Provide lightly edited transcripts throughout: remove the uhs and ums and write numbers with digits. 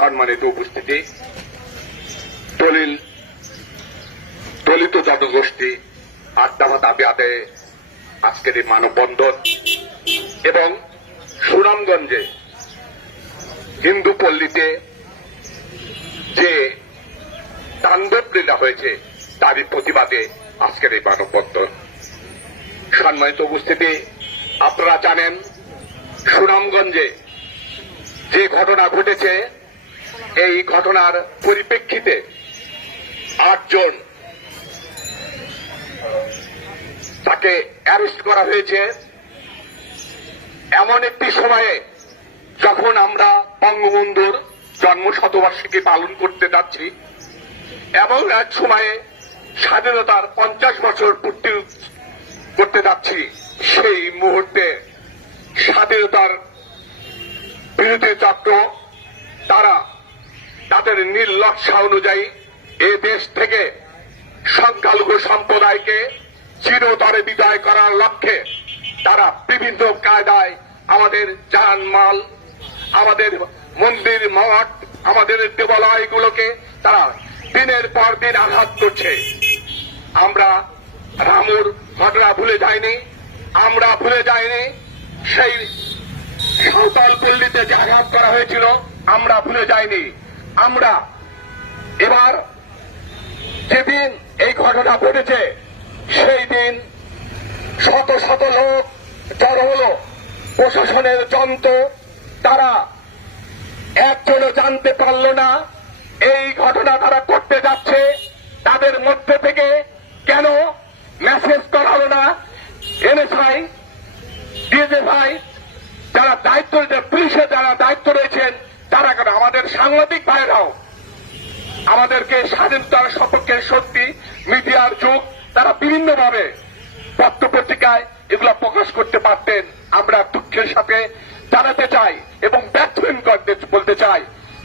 সম্মানিত উপস্থিতি, দলিত জনগোষ্ঠী আড্ডাভাত আবিয়াতে আজকের এই মানববন্ধন এবং সুনামগঞ্জে হিন্দু পল্লীতে যে তাণ্ডব লীলা হয়েছে তারই প্রতিবাদে আজকের এই মানববন্ধন। সম্মানিত উপস্থিতি, আপনারা জানেন সুনামগঞ্জে যে ঘটনা ঘটেছে, এই ঘটনার পরিপ্রেক্ষিতে 8 জন তাকে অ্যারেস্ট করা হয়েছে এমন একটি সময়ে যখন আমরা বঙ্গবন্ধুর জন্মশতবার্ষিকী পালন করতে যাচ্ছি এবং এক সময়ে স্বাধীনতার 50 বছর পূর্তি করতে যাচ্ছি। সেই মুহূর্তে স্বাধীনতার বিরোধী চক্র তারা তাদের নির্লজ্জা অনুযায়ী এ দেশ থেকে সংখ্যালঘু সম্প্রদায়কে চিরতরে বিদায় করার লক্ষ্যে তারা বিভিন্ন কায়দায় আমাদের জানমাল, আমাদের মন্দির মঠ, আমাদের দেবালয়গুলোকে তারা দিনের পর দিন আঘাত করছে। আমরা রামুর ঘটনা ভুলে যাইনি, আমরা ভুলে যাইনি সেই সাঁওতাল পল্লীতে যে আঘাত করা হয়েছিল, আমরা ভুলে যাইনি। আমরা এবার যেদিন এই ঘটনা ঘটেছে সেই দিন শত শত লোক জড়ো হল, প্রশাসনের যন্ত্র, তারা একজনও জানতে পারল না এই ঘটনা তারা করতে যাচ্ছে। তাদের মধ্যে থেকে কেন মেসেজ করা হলো না এনএসআই, ডিএসএফআই যারা দায়িত্ব, পুলিশের যারা দায়িত্ব রয়েছেন তারা কেন? আমাদের সাংবাদিক ভাইরাও আমাদেরকে স্বাধীনতার সপক্ষে শক্তি, মিডিয়ার যুগ, তারা বিভিন্নভাবে পত্র পত্রিকায় এগুলো প্রকাশ করতে পারতেন। আমরা দুঃখের সাথে জানাতে চাই এবং ব্যর্থহীন করতে বলতে চাই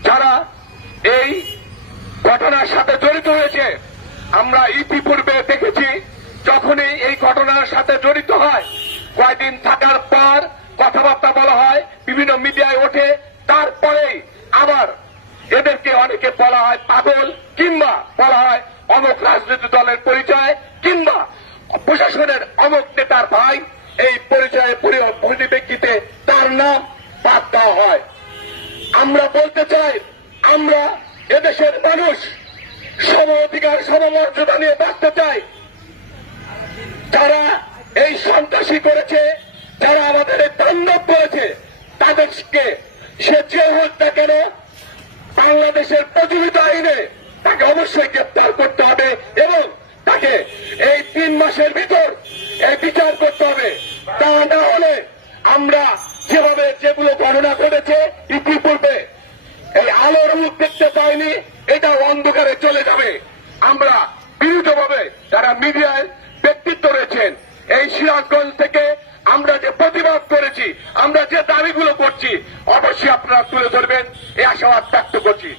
যারা এই ঘটনার সাথে জড়িত হয়েছে। আমরা ইতিপূর্বে দেখেছি যখনই এই ঘটনার সাথে জড়িত হয় কয়েকদিন থাকার পর কথাবার্তা বলা হয়, বিভিন্ন মিডিয়ায় ওঠে, তারপরেই আবার এদেরকে অনেকে বলা হয় পাগল, কিংবা বলা হয় অমুক রাজনৈতিক দলের পরিচয়, কিংবা প্রশাসনের অমুক নেতার ভাই, এই পরিচয়ে পরিপ্রেক্ষিতে তার নাম বাদ দেওয়া হয়। আমরা বলতে চাই, আমরা এদেশের মানুষ সম অধিকার, সমমর্যাদা নিয়ে বাঁচতে চাই। যারা এই সন্ত্রাসী করেছে, যারা আমাদের এই তাণ্ডব করেছে, তাদেরকে সে যে হোক না কেন বাংলাদেশের প্রচলিত আইনে তাকে অবশ্যই গ্রেপ্তার করতে হবে এবং তাকে এই 3 মাসের ভিতর এই বিচার করতে হবে। তা না হলে আমরা যেভাবে যেগুলো ঘটনা ঘটেছে ইতিপূর্বে এই আলোর মুখ দেখতে পাইনি, এটা অন্ধকারে চলে যাবে। আমরা বিরুদ্ধভাবে যারা মিডিয়ায় ব্যক্তিত্ব রয়েছেন, এই সিরাজগঞ্জ থেকে আমরা যে প্রতিবাদ করেছি, আমরা যে দাবিগুলো করছি, অবশ্যই আপনারা তুলে ধরবেন এই আশাবাদ ব্যক্ত করছি।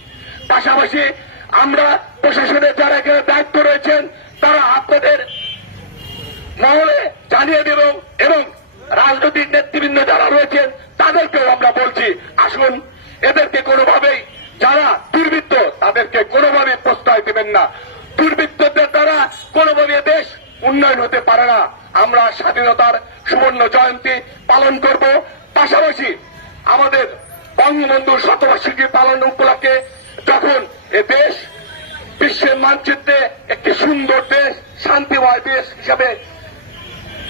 পাশাপাশি আমরা প্রশাসনের যারা এখানে দায়িত্ব রয়েছেন তারা আপনাদের মহলে জানিয়ে দেব এবং রাজনৈতিক নেতৃবৃন্দ যারা রয়েছেন তাদেরকেও আমরা বলছি, আসুন এদেরকে কোনোভাবেই, যারা দুর্বৃত্ত তাদেরকে কোনোভাবেই প্রশ্রয় দেবেন না। দুর্বৃত্তদের দ্বারা কোনোভাবে দেশ উন্নয়ন হতে পারে না। আমরা স্বাধীনতার সুবর্ণ জয়ন্তী পালন করব। পাশাপাশি আমাদের বঙ্গবন্ধুর শতবার্ষিকী পালন উপলক্ষে যখন এ দেশ বিশ্বের মানচিত্রে একটি সুন্দর দেশ, শান্তিময় দেশ হিসাবে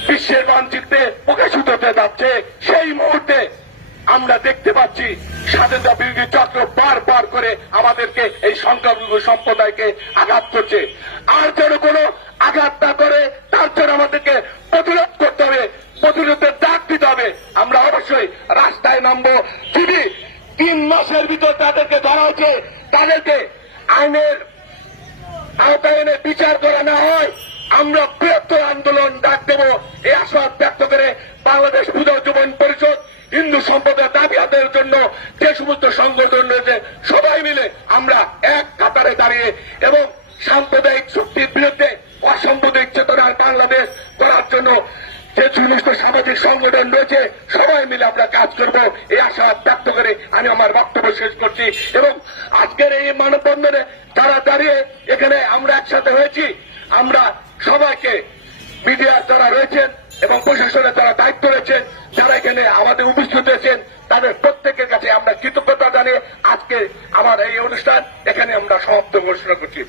বিশ্বের মানচিত্রে প্রকাশিত হতে যাচ্ছে, সেই মুহূর্তে আমরা দেখতে পাচ্ছি স্বাধীনতা বিরোধী চক্র বারবার করে আমাদেরকে এই সংখ্যালঘু সম্প্রদায়কে আঘাত করছে। আর যেন কোনো আঘাত না করে তার জন্য আমাদেরকে প্রতিরোধ করতে হবে, প্রতিরোধের ডাক দিতে হবে। আমরা অবশ্যই রাস্তায় নামবো। যদি 3 মাসের ভিতর তাদেরকে ধরা হয়েছে, তাদেরকে আইনের আওতায় এনে বিচার করা না হয়, আমরা বৃহত্তর আন্দোলন ডাক দেব। এই আশাবাদ ব্যক্ত করে বাংলাদেশ পূজা যুবন পরিষদ হিন্দু সম্প্রদায়ের দাবি আদায়ের জন্য যে সমস্ত সংগঠন রয়েছে সবাই মিলে আমরা এক কাতারে দাঁড়িয়ে এবং সাম্প্রদায়িক শক্তির বিরুদ্ধে অসাম্প্রদায়িক চেতনার বাংলাদেশ করার জন্য যে সমস্ত সামাজিক সংগঠন রয়েছে সবাই সবাই মিলে আমরা কাজ করব এই আশা ব্যক্ত করে আমি আমার বক্তব্য শেষ করছি। এবং আজকের এই মানববন্ধনে যারা দাঁড়িয়ে এখানে আমরা একসাথে হয়েছি, আমরা সবাইকে মিডিয়ার যারা রয়েছেন এবং প্রশাসনের যারা দায়িত্ব রয়েছেন, যারা এখানে আমাদের উপস্থিত হয়েছেন, তাদের প্রত্যেকের কাছে আমরা কৃতজ্ঞতা জানিয়ে আজকে আমার এই অনুষ্ঠান এখানে আমরা সমাপ্ত ঘোষণা করছি।